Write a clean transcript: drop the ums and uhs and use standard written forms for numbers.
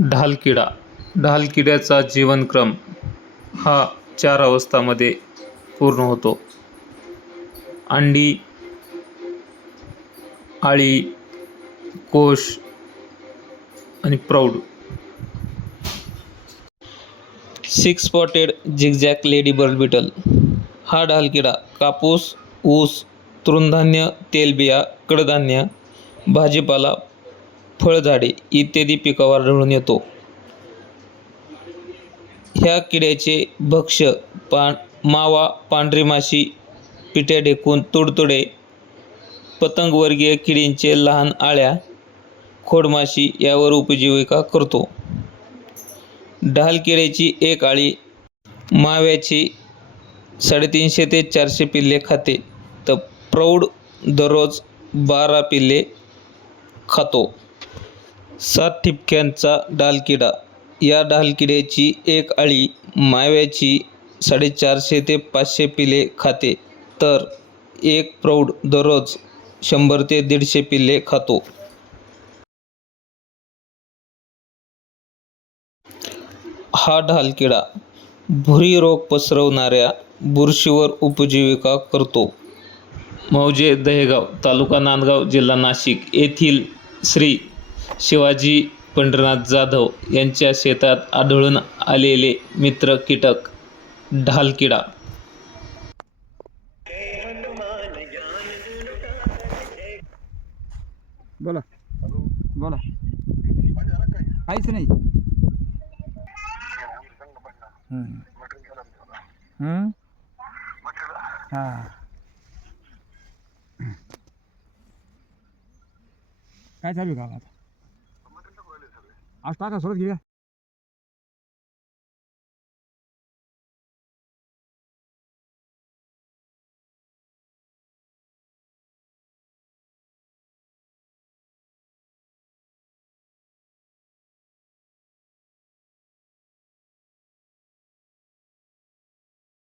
ढालकिडा. ढालकिड्याचा जीवनक्रम हा 4 अवस्थांमध्ये पूर्ण होतो. अंडी, आळी, कोश आणि प्रौढ. Six spotted zigzag ladybird beetle हा ढालकिडा कापूस, ऊस, तृणधान्य, तेलबिया, कडधान्य, भाजीपाला, फळझाडे इत्यादी पिकावर आढळून येतो. ह्या किड्याचे भक्ष्य मावा, पांढरी माशी, पिट्या ढेकूण, तुडतुडे, पतंगवर्गीय किडींचे लहान अळ्या, खोडमाशी यावर उपजीविका करतो. ढालकिड्याची एक अळी माव्याची 350 ते 400 पिल्ले खाते, तर प्रौढ दररोज 12 पिल्ले खातो. 7 ठिपक्यांचा ढालकिडा या ढालकिड्याची एक अळी माव्याची 450 ते 500 पिल्ले खाते, तर एक प्रौढ दररोज 100 ते 150 पिल्ले खातो. हा ढालकिडा भुरी रोग पसरवणाऱ्या बुरशीवर उपजीविका करतो. मौजे दहेगाव, तालुका नांदगाव, जिल्हा नाशिक येथील श्री शिवाजी पंढरीनाथ जाधव यांच्या शेतात आढळून आलेले मित्र कीटक ढालकिडा. बोला बोला. काहीच नाही. हां, काय चालू आहे गावात? आज टाका सोडत घे.